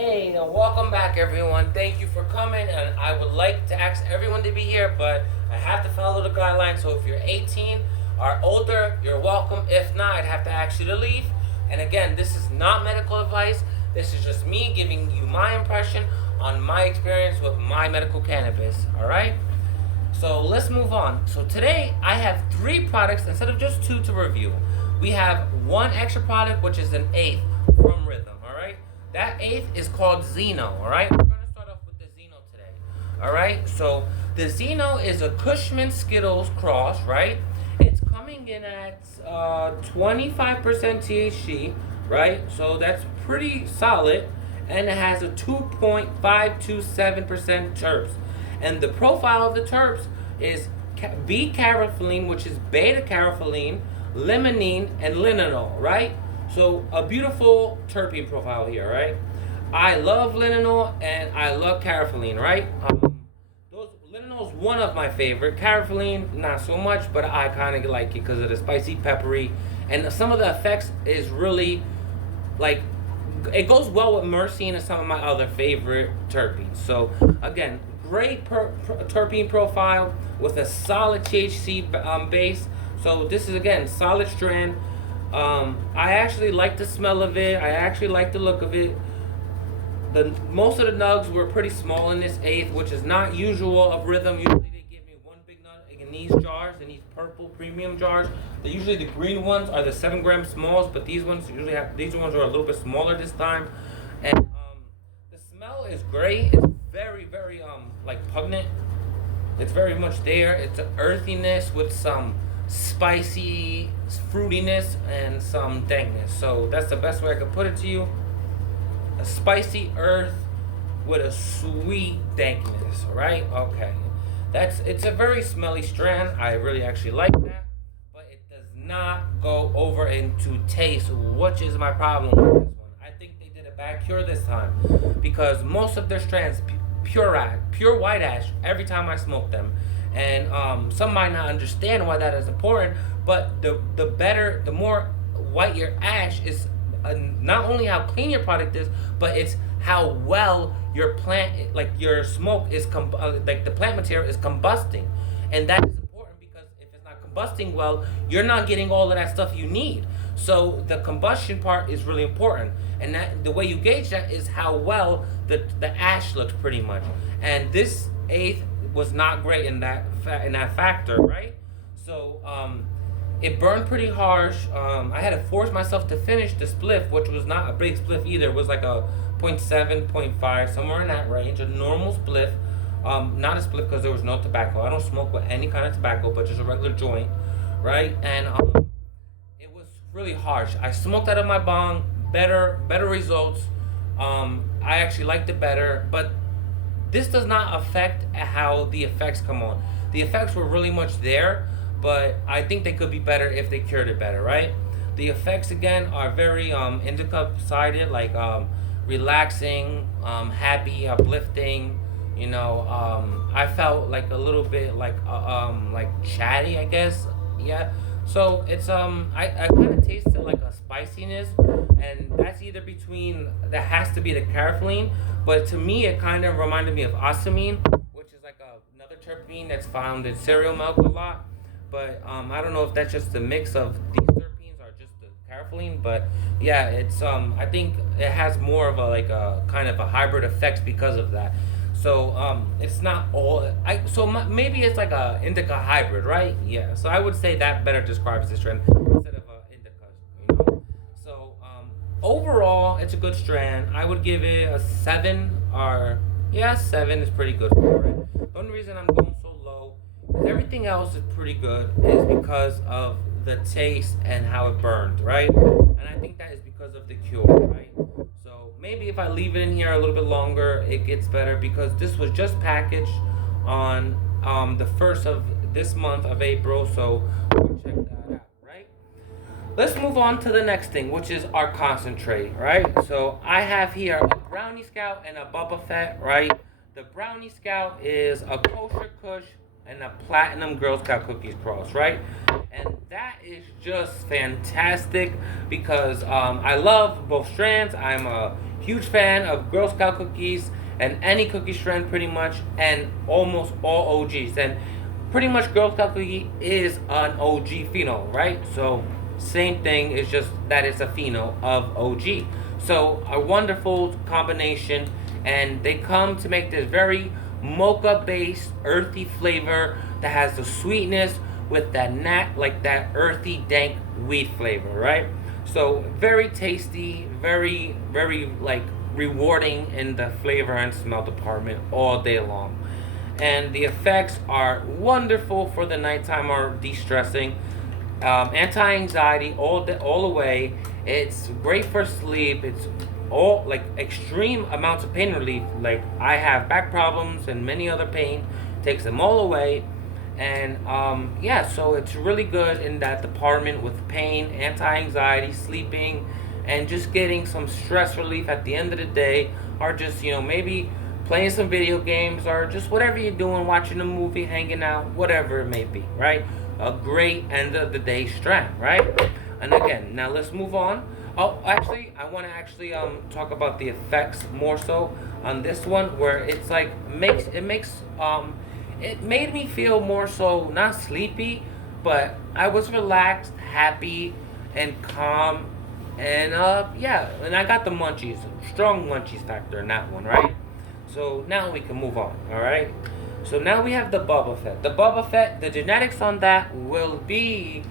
Hey, welcome back, everyone. Thank you for coming, and I would like to ask everyone to be here, but I have to follow the guidelines. So if you're 18 or older, you're welcome. If not, I'd have to ask you to leave. And again, this is not medical advice. This is just me giving you my impression on my experience with my medical cannabis. All right. So let's move on. So today I have three products instead of just two to review. We have one extra product, which is an eighth from Rythm. All right. That eighth is called Zeno. All right. We're gonna start off with the Zeno today. All right. So the Zeno is a Cushman Skittles cross. Right. It's coming in at 25% THC. Right. So that's pretty solid, and it has a 2.527% terps. And the profile of the terps is B-carotene, which is beta-carotene, limonene, and linalool, right? So a beautiful terpene profile here, right? I love linalool and I love carotene, right? Linalool is one of my favorite. Carotene, not so much, but I kind of like it because of the spicy, peppery, and some of the effects is really like it goes well with myrcene and some of my other favorite terpenes. So again, great terpene profile with a solid THC base. So this is again solid strand. I actually like the smell of it. I actually like the look of it. The most of the nugs were pretty small in this eighth, which is not usual of Rythm. Usually they give me one big nut in these jars, in these purple premium jars. Usually the green ones are the 7 gram smalls, but these ones are a little bit smaller this time. And the smell is great. It's very very like pungent. It's very much there. It's an earthiness with some spicy fruitiness and some dankness. So that's the best way I could put it to you. A spicy earth with a sweet dankness, right? Okay. It's a very smelly strand. I really actually like that. But it does not go over into taste, which is my problem with this one. I think they did a bad cure this time. Because most of their strands pure white ash every time I smoke them. And some might not understand why that is important, but the more white your ash is, not only how clean your product is, but it's how well your plant, like your smoke is, like the plant material is combusting, and that is important because if it's not combusting well, you're not getting all of that stuff you need. So the combustion part is really important, and that the way you gauge that is how well the ash looks, pretty much. And this eighth was not great in that factor, right? So it burned pretty harsh. I had to force myself to finish the spliff, which was not a big spliff either. It was like a 0.7, 0.5, somewhere in that range, a normal spliff. Not a spliff because there was no tobacco. I don't smoke with any kind of tobacco, but just a regular joint, right? And it was really harsh. I smoked out of my bong, better results. I actually liked it better, but this does not affect how the effects come on. The effects were really much there, but I think they could be better if they cured it better, right? The effects again are very indica sided, like relaxing, happy, uplifting. I felt like a little bit like chatty, I guess. Yeah. So it's I kind of tasted like a spiciness, and that's either between, that has to be the carotene, but to me it kind of reminded me of osamine, which is like another terpene that's found in cereal milk a lot. But I don't know if that's just a mix of these terpenes or just the carotene. But yeah, it's I think it has more of a kind of a hybrid effect because of that. So it's not all. Maybe it's like a indica hybrid, right? Yeah. So I would say that better describes this strand instead of indica. So overall, it's a good strand. I would give it a 7, or yeah, 7 is pretty good for it. The only reason I'm going so low is everything else is pretty good is because of the taste and how it burned, right? And I think that is because of the cure, right? So maybe if I leave it in here a little bit longer, it gets better, because this was just packaged on the first of this month of April. So we'll check that out, right? Let's move on to the next thing, which is our concentrate, right? So I have here a Brownie Scout and a Bubba Fett, right? The Brownie Scout is a kosher kush, and a platinum Girl Scout cookies cross, right? And that is just fantastic because I love both strands. I'm a huge fan of Girl Scout cookies and any cookie strand pretty much, and almost all OGs. And pretty much Girl Scout cookie is an OG phenol, right? So same thing, it's just that it's a phenol of OG. So a wonderful combination, and they come to make this very mocha based earthy flavor that has the sweetness with that like that earthy dank weed flavor, right? So very tasty, very like rewarding in the flavor and smell department all day long. And the effects are wonderful for the nighttime or de-stressing. Anti-anxiety all the way. It's great for sleep. It's all like extreme amounts of pain relief. Like I have back problems and many other pain. Takes them all away. And yeah, so it's really good in that department with pain, anti-anxiety, sleeping, and just getting some stress relief at the end of the day, or just maybe playing some video games, or just whatever you're doing, watching a movie, hanging out, whatever it may be, right? A great end of the day strand, right? And again, now let's move on. Oh, actually, I want to talk about the effects more so on this one, where it's like it made me feel more so not sleepy, but I was relaxed, happy, and calm, and yeah, and I got the munchies, strong munchies factor in that one, right? So now we can move on, all right? So now we have the Bubba Fett. The Bubba Fett, the genetics on that will be,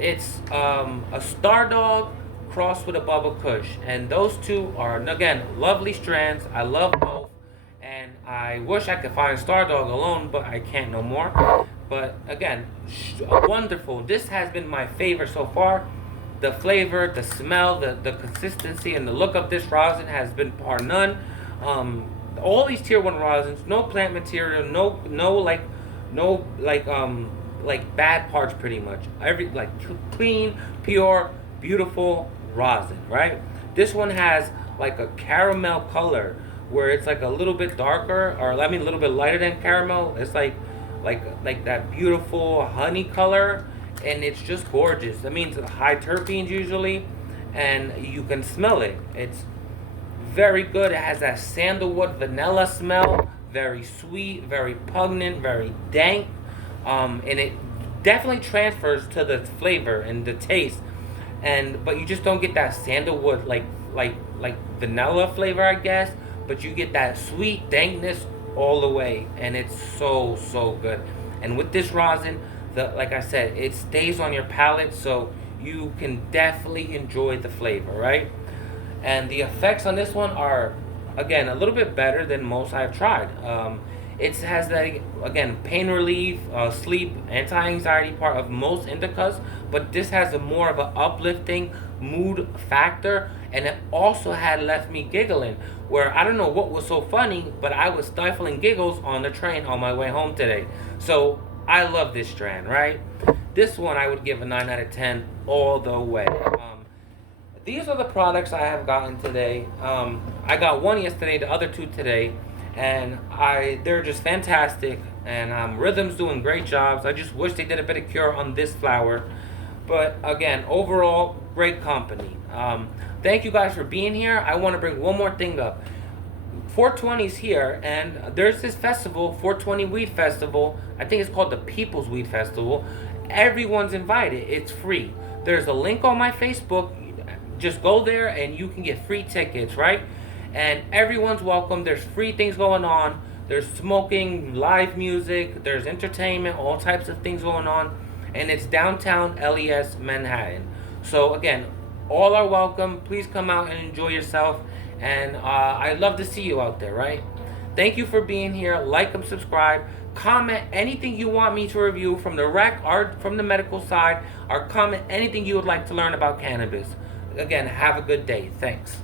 it's a Star Dog crossed with a Bubba Kush, and those two are again lovely strands. I love both, and I wish I could find Star Dog alone, but I can't no more. But again, wonderful. This has been my favorite so far. The flavor, the smell, the consistency, and the look of this rosin has been par none. All these tier 1 rosins, no plant material, like bad parts pretty much. Every like clean, pure, beautiful rosin, right? This one has like a caramel color where it's like a little bit darker, or I mean a little bit lighter than caramel. It's like that beautiful honey color, and it's just gorgeous. That means high terpenes usually, and you can smell it. It's very good. It has that sandalwood vanilla smell, very sweet, very pungent, very dank, and it definitely transfers to the flavor and the taste. But you just don't get that sandalwood like vanilla flavor, I guess. But you get that sweet dankness all the way, and it's so good. And with this rosin, like I said, it stays on your palate, so you can definitely enjoy the flavor, right? And the effects on this one are, again, a little bit better than most I've tried. It has that, again, pain relief, sleep, anti-anxiety part of most indicas, but this has a more of an uplifting mood factor, and it also had left me giggling, where I don't know what was so funny, but I was stifling giggles on the train on my way home today. So I love this strand, right? This one I would give a 9 out of 10 all the way. These are the products I have gotten today. I got one yesterday, the other two today, and they're just fantastic. And Rythm's doing great jobs. I just wish they did a better cure on this flower. But again, overall, great company. Thank you guys for being here. I want to bring one more thing up. 420 is here, and there's this festival, 420 Weed Festival. I think it's called the People's Weed Festival. Everyone's invited. It's free. There's a link on my Facebook. Just go there and you can get free tickets, right? And everyone's welcome. There's free things going on. There's smoking, live music, there's entertainment, all types of things going on. And it's downtown LES Manhattan. So again, all are welcome. Please come out and enjoy yourself. And I'd love to see you out there, right? Thank you for being here. Like and subscribe. Comment anything you want me to review from the rec or from the medical side, or comment anything you would like to learn about cannabis. Again, have a good day. Thanks.